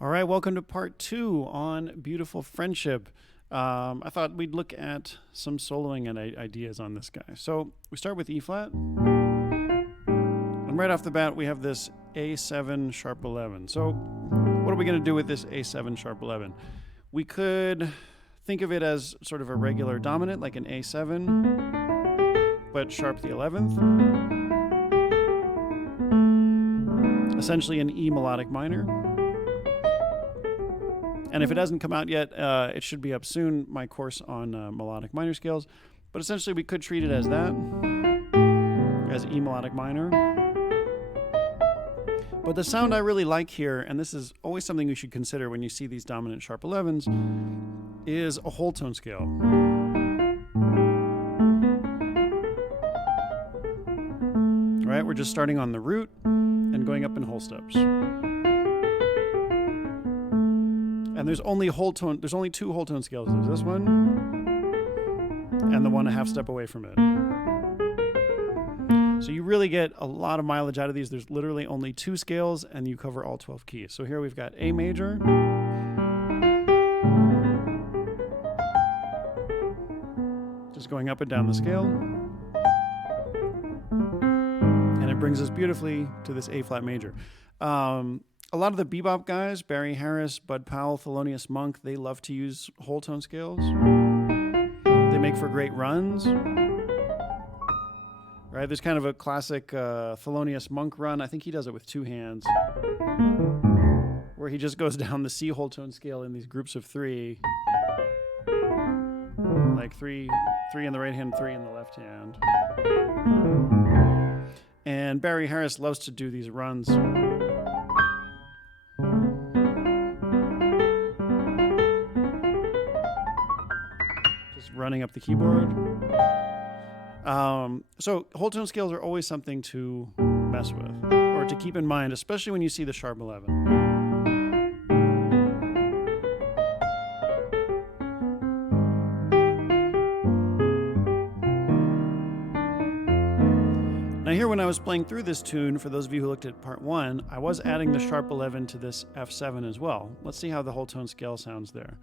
All right, welcome to part 2 on Beautiful Friendship. I thought we'd look at some soloing and ideas on this guy. So we start with E flat. And right off the bat, we have this A7 sharp 11. So what are we going to do with this A7 sharp 11? We could think of it as sort of a regular dominant, like an A7, but sharp the 11th. Essentially an E melodic minor. And if it hasn't come out yet, it should be up soon, my course on melodic minor scales. But essentially we could treat it as that, as E melodic minor. But the sound I really like here, and this is always something you should consider when you see these dominant sharp 11s, is a whole tone scale. Right, we're just starting on the root and going up in whole steps. And there's only two whole tone scales. There's this one and the one a half step away from it. So you really get a lot of mileage out of these. There's literally only 2 scales and you cover all 12 keys. So here we've got A major, just going up and down the scale. And it brings us beautifully to this A flat major. A lot of the bebop guys, Barry Harris, Bud Powell, Thelonious Monk, they love to use whole tone scales. They make for great runs. Right? There's kind of a classic Thelonious Monk run. I think he does it with 2 hands, where he just goes down the C whole tone scale in these groups of 3. Like 3 in the right hand, 3 in the left hand. And Barry Harris loves to do these runs. Running up the keyboard. So whole tone scales are always something to mess with or to keep in mind, especially when you see the sharp 11. Now here when I was playing through this tune, for those of you who looked at part 1, I was adding the sharp 11 to this F7 as well. Let's see how the whole tone scale sounds there.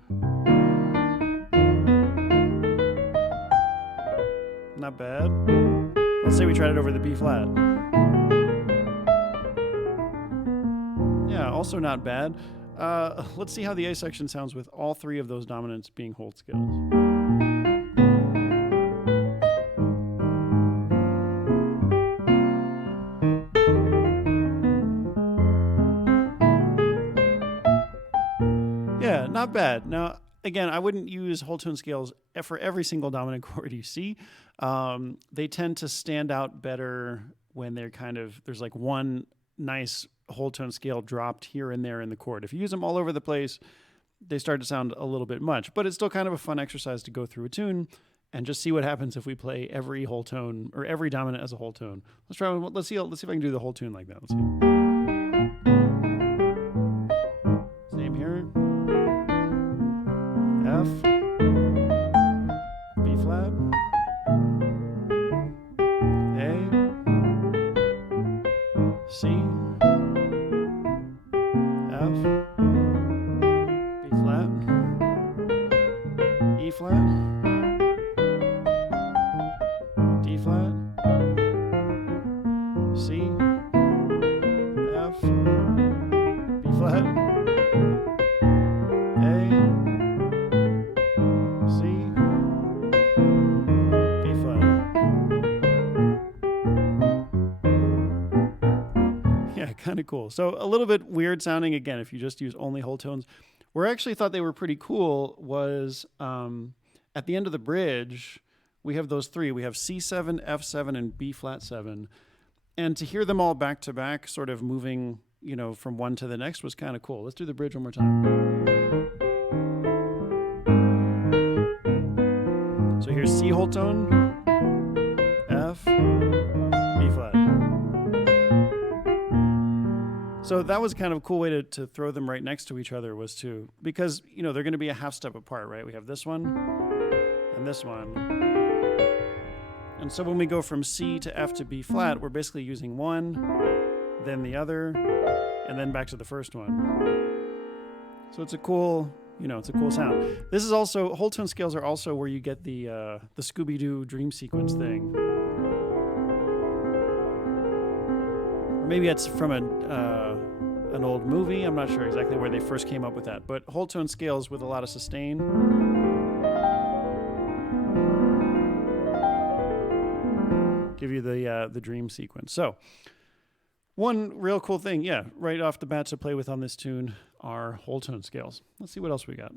Not bad. Let's say we tried it over the B flat. Yeah, also not bad. Let's see how the A section sounds with all 3 of those dominants being whole scales. Yeah, not bad. Now, again, I wouldn't use whole tone scales for every single dominant chord you see. They tend to stand out better when they're there's like one nice whole tone scale dropped here and there in the chord. If you use them all over the place, they start to sound a little bit much, but it's still kind of a fun exercise to go through a tune and just see what happens if we play every whole tone or every dominant as a whole tone. Let's see if I can do the whole tune like that. Let's see. Same here. F, B flat, A, C, F, B flat, E flat, D flat, C, F, B flat, A, C, B flat. Yeah, kind of cool. So a little bit weird sounding again if you just use only whole tones. Where I actually thought they were pretty cool was at the end of the bridge, we have those 3. We have C7, F7, and B flat 7. And to hear them all back to back, sort of moving, from one to the next was kind of cool. Let's do the bridge one more time. So here's C whole tone, F, B flat. So that was kind of a cool way to throw them right next to each other because, they're going to be a half step apart, right? We have this one and this one. And so when we go from C to F to B flat, we're basically using one, then the other, and then back to the first one. So it's a cool, it's a cool sound. This is also, whole tone scales are also where you get the Scooby-Doo dream sequence thing. Or maybe it's from an old movie. I'm not sure exactly where they first came up with that. But whole tone scales with a lot of sustain. Give you the dream sequence. So one real cool thing, right off the bat to play with on this tune are whole tone scales. Let's see what else we got.